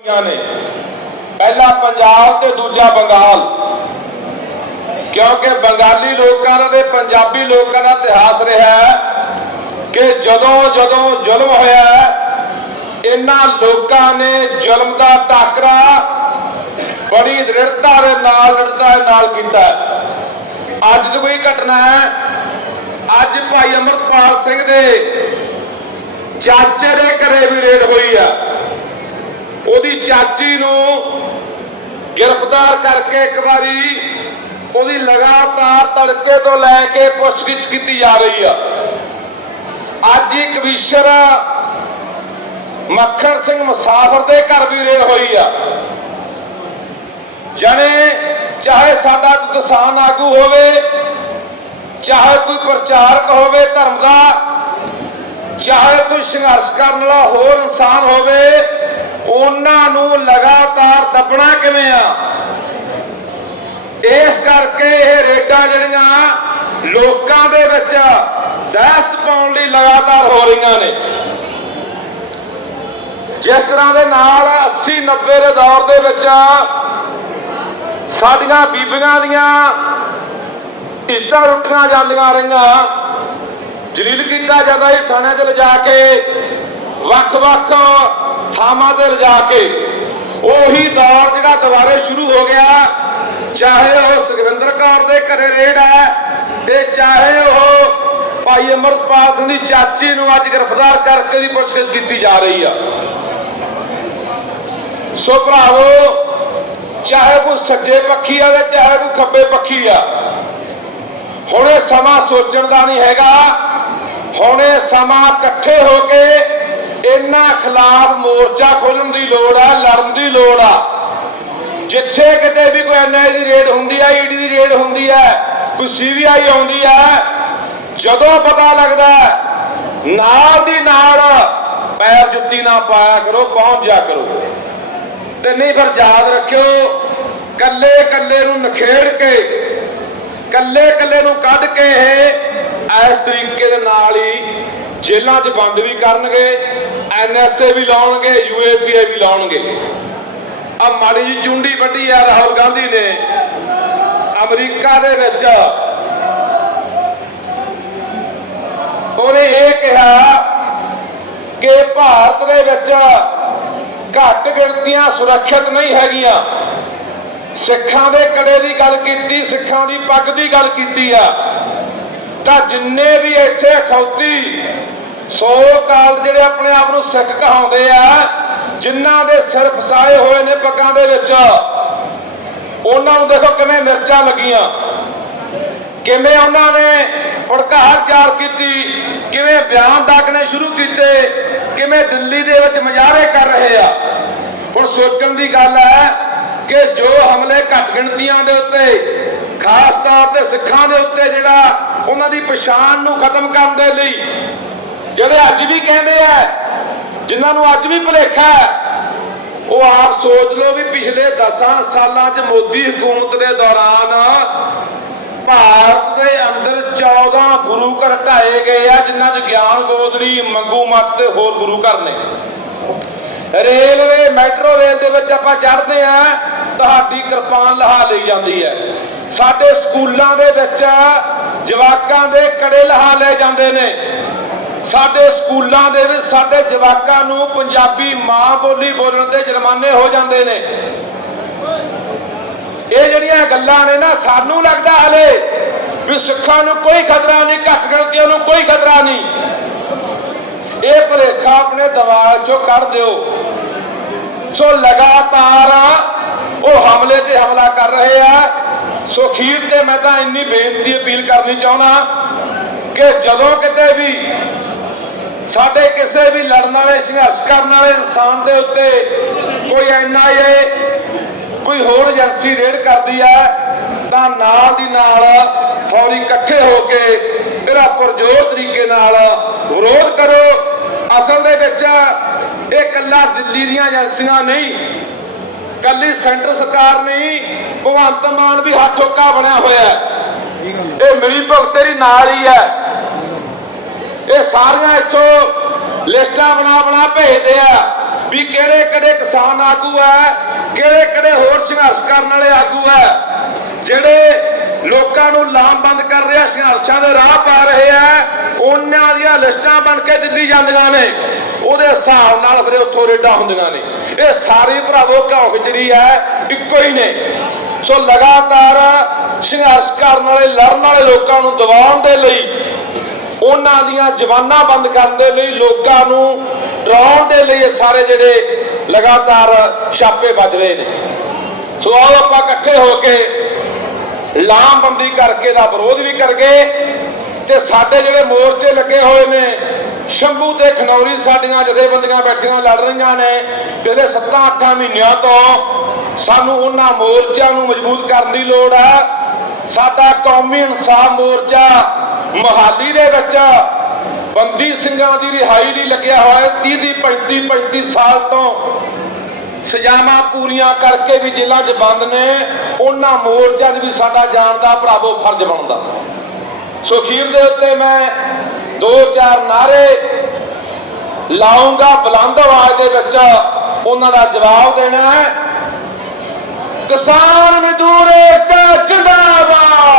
ਨੇ। ਪਹਿਲਾ ਪੰਜਾਬ ਤੇ ਦੂਜਾ ਬੰਗਾਲ। ਕਿਉਂਕਿ ਬੰਗਾਲੀ ਲੋਕਾਂ ਦਾ ਤੇ ਪੰਜਾਬੀ ਲੋਕਾਂ ਦਾ ਇਤਿਹਾਸ ਰਿਹਾ ਕਿ ਜਦੋਂ ਜਦੋਂ ਜ਼ੁਲਮ ਹੋਇਆ ਇਹਨਾਂ ਲੋਕਾਂ ਨੇ ਜ਼ੁਲਮ ਦਾ ਟਾਕਰਾ ਬੜੀ ਦ੍ਰਿੜਤਾ ਦੇ ਨਾਲ ਦ੍ਰਿੜਤਾ ਦੇ ਨਾਲ ਕੀਤਾ ਅੱਜ ਦੀ ਕੋਈ ਘਟਨਾ ਹੈ, ਅੱਜ ਭਾਈ ਅਮਰਪਾਲ ਸਿੰਘ ਦੇ ਚਾਚੇ ਦੇ ਘਰੇ ਵੀ ਰੇਡ ਹੋਈ ਆ ਉਹਦੀ ਚਾਚੀ ਨੂੰ ਗ੍ਰਿਫਤਾਰ ਕਰਕੇ ਇੱਕ ਵਾਰੀ ਉਹਦੀ ਲਗਾਤਾਰ ਤੜਕੇ ਤੋਂ ਲੈ ਕੇ ਪੁੱਛਗਿੱਛ ਕੀਤੀ ਜਾ ਰਹੀ ਆ। ਅੱਜ ਹੀ ਕਮਿਸ਼ਨਰ ਮੱਖਣ ਸਿੰਘ ਮੁਸਾਫਰ ਦੇ ਘਰ ਵੀ ਰੇਡ ਹੋਈ ਆ। ਜਣੇ ਚਾਹੇ ਸਾਡਾ ਕਿਸਾਨ ਆਗੂ ਹੋਵੇ, ਚਾਹੇ ਕੋਈ ਪ੍ਰਚਾਰਕ ਹੋਵੇ ਧਰਮ ਦਾ, ਚਾਹੇ ਕੋਈ ਸੰਘਰਸ਼ ਕਰਨ ਵਾਲਾ ਹੋਰ ਇਨਸਾਨ ਹੋਵੇ ਉਹਨਾਂ ਨੂੰ ਲਗਾਤਾਰ ਦੱਬਣਾ ਕਿਵੇਂ ਆ? ਇਸ ਕਰਕੇ ਇਹ ਰੇਡਾਂ ਜਿਹੜੀਆਂ ਲੋਕਾਂ ਦੇ ਵਿੱਚ ਦਹਿਸ਼ਤ ਪਾਉਣ ਲਈ ਲਗਾਤਾਰ ਹੋ ਰਹੀਆਂ ਨੇ। ਜਿਸ ਤਰ੍ਹਾਂ ਦੇ ਨਾਲ 80 90 ਦੇ ਦੌਰ ਦੇ ਵਿੱਚ ਸਾਡੀਆਂ ਬੀਬੀਆਂ ਦੀਆਂ ਇੱਜ਼ਤਾਂ ਰੁੱਟੀਆਂ ਜਾਂਦੀਆਂ ਰਹੀਆਂ। ਜਲੀਲ ਕੀਤਾ ਜਾਂਦਾ ਇਹ ਥਾਣਿਆਂ 'ਚ ਲਿਜਾ ਕੇ ਵੱਖ-ਵੱਖ ਥਾਵਾਂ ਤੇ ਲਿਜਾ ਕੇ, ਉਹੀ ਦੌਰ ਜਿਹੜਾ ਦੁਬਾਰੇ ਸ਼ੁਰੂ ਹੋ ਗਿਆ, ਚਾਹੇ ਉਹ ਸੁਖਵਿੰਦਰ ਕੌਰ ਦੇ ਘਰੇ ਰੇਡ ਹੈ, ਤੇ ਚਾਹੇ ਉਹ ਭਾਈ ਅਮਰਪਾਲ ਸਿੰਘ ਦੀ ਚਾਚੀ ਨੂੰ ਅੱਜ ਗ੍ਰਿਫਤਾਰ ਕਰਕੇ ਦੀ ਪੁੱਛਗਿੱਛ ਕੀਤੀ ਜਾ ਰਹੀ ਆ। ਸੋ ਭਰਾਵੋ, ਚਾਹੇ ਕੋਈ ਸੱਜੇ ਪੱਖੀ ਆ ਤੇ ਚਾਹੇ ਕੋਈ ਖੱਬੇ ਪੱਖੀ ਆ, ਹੁਣ ਇਹ ਸਮਾਂ ਸੋਚਣ ਦਾ ਨਹੀਂ ਹੈਗਾ, ਹੁਣ ਇਹ ਸਮਾਂ ਇਕੱਠੇ ਹੋ ਕੇ ਇਹਨਾਂ ਖਿਲਾਫ ਮੋਰਚਾ ਖੋਲਣ ਦੀ ਲੋੜ ਆ, ਲੜਨ ਦੀ ਲੋੜ ਆ। ਜਿੱਥੇ ਕਿਤੇ ਵੀ ਕੋਈ ਐਨਆਈ ਦੀ ਰੇਡ ਹੁੰਦੀ ਆ ਈਡੀ ਦੀ ਰੇਡ ਹੁੰਦੀ ਆ, ਕੋਈ ਸੀਬੀਆਈ ਆਉਂਦੀ ਆ, ਜਦੋਂ ਪਤਾ ਲੱਗਦਾ ਨਾਲ ਦੀ ਨਾਲ ਪੈਰ ਜੁੱਤੀ ਨਾ ਪਾਇਆ ਕਰੋ ਪਹੁੰਚ ਜਾ ਕਰੋ। ਤੇ ਨਹੀਂ ਫਿਰ ਯਾਦ ਰੱਖਿਓ, ਕੱਲੇ ਕੱਲੇ ਨੂੰ ਨਖੇੜ ਕੇ, ਕੱਲੇ ਕੱਲੇ ਨੂੰ ਕੱਢ ਕੇ ਇਹ ਇਸ ਤਰੀਕੇ ਦੇ ਨਾਲ ਹੀ ਜੇਲ੍ਹਾਂ 'ਚ ਬੰਦ ਵੀ ਕਰਨਗੇ ਐਨਐਸਏ ਵੀ ਲਾਉਣਗੇ ਯੂਏਪੀਏ ਵੀ ਲਾਉਣਗੇ। ਆ ਮਾੜੀ ਜੀ ਚੁੰਡੀ ਵੱਡੀ ਆ ਰਾਹੁਲ ਗਾਂਧੀ ਨੇ, ਅਮਰੀਕਾ ਦੇ ਵਿੱਚ। ਉਹਨੇ ਇਹ ਕਿਹਾ ਕਿ ਭਾਰਤ ਦੇ ਵਿੱਚ ਘੱਟ ਗਿਣਤੀਆਂ ਸੁਰੱਖਿਅਤ ਨਹੀਂ ਹੈਗੀਆਂ। ਸਿੱਖਾਂ ਦੇ ਕੜੇ ਦੀ ਗੱਲ ਕੀਤੀ, ਸਿੱਖਾਂ ਦੀ ਪੱਗ ਦੀ ਗੱਲ ਕੀਤੀ ਆ। ਤਾਂ ਜਿੰਨੇ ਵੀ ਇੱਥੇ ਖੌਤੀ ਸੋ ਕਾਲ ਜਿਹੜੇ ਆਪਣੇ ਆਪ ਨੂੰ ਸਿੱਖ ਕਹਾਉਂਦੇ ਆ, ਜਿਨ੍ਹਾਂ ਦੇ ਸਿਰ ਫਸਾਏ ਹੋਏ ਨੇ ਪੱਗਾਂ ਦੇ ਵਿੱਚ, ਉਹਨਾਂ ਨੂੰ ਦੇਖੋ ਕਿਵੇਂ ਮਿਰਚਾਂ ਲੱਗੀਆਂ। ਕਿਵੇਂ ਉਹਨਾਂ ਨੇ ਭੜਕਾਹਟ ਜਾਰ ਕੀਤੀ, ਕਿਵੇਂ ਬਿਆਨ ਦਾਗਣੇ ਸ਼ੁਰੂ ਕੀਤੇ, ਕਿਵੇਂ ਦਿੱਲੀ ਦੇ ਵਿੱਚ ਮਜ਼ਾਰੇ ਕਰ ਰਹੇ ਆ। ਹੁਣ ਸੋਚਣ ਦੀ ਗੱਲ ਹੈ ਕਿ ਜੋ ਹਮਲੇ ਘੱਟ ਗਿਣਤੀਆਂ ਦੇ ਉੱਤੇ, ਖਾਸ ਤੌਰ ਤੇ ਸਿੱਖਾਂ ਦੇ ਉੱਤੇ ਜਿਹੜਾ ਉਹਨਾਂ ਦੀ ਪਛਾਣ ਨੂੰ ਖਤਮ ਕਰਨ ਦੇ ਲਈ ਜਿਹੜੇ ਅੱਜ ਵੀ ਕਹਿੰਦੇ ਆ, ਜਿਨ੍ਹਾਂ ਨੂੰ ਅੱਜ ਵੀ ਭੁਲੇਖਾ ਉਹ ਆਪ ਸੋਚ ਲਓ ਵੀ ਪਿਛਲੇ 10 ਸਾਲਾਂ 'ਚ ਮੋਦੀ ਹਕੂਮਤ ਦੇ ਦੌਰਾਨ ਭਾਰਤ ਦੇ ਅੰਦਰ 14 ਗੁਰੂ ਘਰ ਢਾਏ ਗਏ ਆ, ਜਿਨ੍ਹਾਂ 'ਚ ਗਿਆਨ ਗੋਦੜੀ ਮੰਗੂ ਮੱਤ ਤੇ ਹੋਰ ਗੁਰੂ ਘਰ ਨੇ। ਰੇਲਵੇ, ਮੈਟਰੋ ਰੇਲ ਦੇ ਵਿੱਚ ਆਪਾਂ ਚੜ੍ਹਦੇ ਆ, ਤੁਹਾਡੀ ਕਿਰਪਾਨ ਲਹਾ ਲਈ ਜਾਂਦੀ ਹੈ। ਸਾਡੇ ਸਕੂਲਾਂ ਦੇ ਵਿੱਚ ਜਵਾਕਾਂ ਦੇ ਕੜੇ ਲਹਾ ਲਏ ਜਾਂਦੇ ਨੇ। ਸਾਡੇ ਸਕੂਲਾਂ ਦੇ ਵਿੱਚ ਸਾਡੇ ਜਵਾਕਾਂ ਨੂੰ ਪੰਜਾਬੀ ਮਾਂ ਬੋਲੀ ਬੋਲਣ ਦੇ ਜੁਰਮਾਨੇ ਹੋ ਜਾਂਦੇ ਨੇ। ਇਹ ਜਿਹੜੀਆਂ ਗੱਲਾਂ ਨੇ ਨਾ, ਸਾਨੂੰ ਲੱਗਦਾ ਹਲੇ ਵੀ ਸਿੱਖਾਂ ਨੂੰ ਕੋਈ ਖਤਰਾ ਨਹੀਂ, ਘੱਟ ਗਿਣਤੀਆਂ ਨੂੰ ਕੋਈ ਖਤਰਾ ਨਹੀਂ। ਇਹ ਭੁਲੇਖਾ ਆਪਣੇ ਦਿਮਾਗ ਚੋਂ ਕੱਢ ਦਿਓ। ਸੋ ਲਗਾਤਾਰ ਉਹ ਹਮਲੇ ਤੇ ਹਮਲਾ ਕਰ ਰਹੇ ਆ। ਸੋ ਖੀਰ ਤੇ ਮੈਂ ਤਾਂ ਇੰਨੀ ਬੇਨਤੀ ਅਪੀਲ ਕਰਨੀ ਚਾਹੁੰਦਾ ਕਿ ਜਦੋਂ ਕਿਤੇ ਵੀ ਸਾਡੇ ਕਿਸੇ ਵੀ ਲੜਨ ਵਾਲੇ, ਸੰਘਰਸ਼ ਕਰਨ ਵਾਲੇ ਇਨਸਾਨ ਦੇ ਉੱਤੇ ਕੋਈ ਐਨਆਈਏ ਕੋਈ ਹੋਰ ਏਜੰਸੀ ਰੇਡ ਕਰਦੀ ਹੈ ਤਾਂ ਨਾਲ ਦੀ ਨਾਲ ਫੌਰੀ ਇਕੱਠੇ ਹੋ ਕੇ ਇਹਦਾ ਪੁਰਜੋਰ ਤਰੀਕੇ ਨਾਲ ਵਿਰੋਧ ਕਰੋ। ਅਸਲ ਦੇ ਵਿੱਚ ਇਹ ਕੱਲਾ ਦਿੱਲੀ ਦੀਆਂ ਏਜੰਸੀਆਂ ਨਹੀਂ ਕੱਲੀ ਸੈਂਟਰ ਸਰਕਾਰ ਨਹੀਂ, ਭਗਵੰਤ ਮਾਨ ਵੀ ਹੱਥ ਠੋਕਾ ਬਣਿਆ ਹੋਇਆ ਇਹ ਮਿਲੀ ਭੁਗਤ ਤੇਰੀ ਨਾਲ ਹੀ ਹੈ। ਸਾਰੀਆਂ ਇੱਥੋਂ ਲਿਸਟਾਂ ਬਣਾ ਬਣਾ ਭੇਜਦੇ ਆ ਵੀ ਕਿਹੜੇ ਕਿਹੜੇ ਕਿਸਾਨ ਆਗੂ ਹੈ ਕਿਹੜੇ ਕਿਹੜੇ ਹੋਰ ਸੰਘਰਸ਼ ਕਰਨ ਵਾਲੇ ਆਗੂ ਹੈ ਜਿਹੜੇ ਲੋਕਾਂ ਨੂੰ ਲਾਮਬੰਦ ਕਰ ਰਿਹਾ ਸੰਘਰਸ਼ਾਂ ਦੇ ਰਾਹ ਪਾ ਰਹੇ ਆ, ਉਹਨਾਂ ਦੀਆਂ ਲਿਸਟਾਂ ਬਣ ਕੇ ਦਿੱਲੀ ਜਾਂਦੀਆਂ ਨੇ। ਉਹਦੇ ਹਿਸਾਬ ਨਾਲ ਫਿਰ ਉੱਥੋਂ ਰੇਡਾਂ ਹੁੰਦੀਆਂ ਨੇ। ਇਹ ਸਾਰੀ ਭਰਾਵੋ ਘਾਉ ਜਿਹੜੀ ਹੈ, ਇੱਕੋ ਹੀ ਨੇ। ਸੋ ਲਗਾਤਾਰ ਸੰਘਰਸ਼ ਕਰਨ ਵਾਲੇ, ਲੜਨ ਵਾਲੇ ਲੋਕਾਂ ਨੂੰ ਦਬਾਉਣ ਦੇ ਲਈ ਉਹਨਾਂ ਦੀਆਂ ਜ਼ਬਾਨਾਂ ਬੰਦ ਕਰਨ ਦੇ ਲਈ ਲੋਕਾਂ ਨੂੰ ਡਰਾਉਣ ਦੇ ਲਈ ਇਹ ਸਾਰੇ ਜਿਹੜੇ ਲਗਾਤਾਰ ਛਾਪੇ ਵੱਜ ਰਹੇ ਨੇ। ਸੋ ਆਓ ਆਪਾਂ ਇਕੱਠੇ ਹੋ ਕੇ ਲਾਮਬੰਦੀ ਕਰਕੇ ਦਾ ਵਿਰੋਧ ਵੀ ਕਰਗੇ ਤੇ ਸਾਡੇ ਜਿਹੜੇ ਮੋਰਚੇ ਲੱਗੇ ਹੋਏ ਨੇ, ਸ਼ੰਭੂ ਤੇ ਖਨੌਰੀ ਸਾਡੀਆਂ ਜਥੇਬੰਦੀਆਂ ਬੈਠੀਆਂ ਲੜ ਰਹੀਆਂ ਨੇ ਪਿਛਲੇ 7-8 ਮਹੀਨਿਆਂ ਤੋਂ ਸਾਨੂੰ ਉਹਨਾਂ ਮੋਰਚਿਆਂ ਨੂੰ ਮਜ਼ਬੂਤ ਕਰਨ ਦੀ ਲੋੜ ਹੈ ਸਾਡਾ ਕੌਮੀ ਇਨਸਾਫ ਮੋਰਚਾ ਮਹਾਲੀ ਦੇ ਵਿੱਚ ਬੰਦੀ ਸਿੰਘਾਂ ਦੀ ਰਿਹਾਈ ਲਈ ਲੱਗਿਆ ਹੋਇਆ 30 ਦੀ 35 35 ਸਾਲ ਤੋਂ ਸਜ਼ਾਵਾਂ ਪੂਰੀਆਂ ਕਰਕੇ ਵੀ ਜੇਲ੍ਹਾਂ 'ਚ ਬੰਦ ਨੇ। ਉਹਨਾਂ ਮੋਰਚਿਆਂ 'ਚ ਵੀ ਸਾਡਾ ਜਾਣ ਦਾ ਭਰਾਵੋ ਫਰਜ਼ ਬਣਦਾ। ਸੋ ਅਖੀਰ ਦੇ ਉੱਤੇ ਮੈਂ ਦੋ ਚਾਰ ਨਾਰੇ ਲਾਉਂਗਾ ਬੁਲੰਦ ਆਵਾਜ਼ ਦੇ ਵਿੱਚ ਉਹਨਾਂ ਦਾ ਜਵਾਬ ਦੇਣਾ ਹੈ। ਕਿਸਾਨ ਮਜ਼ਦੂਰ ਏਕਤਾ ਜਿੰਦਾਬਾਦ!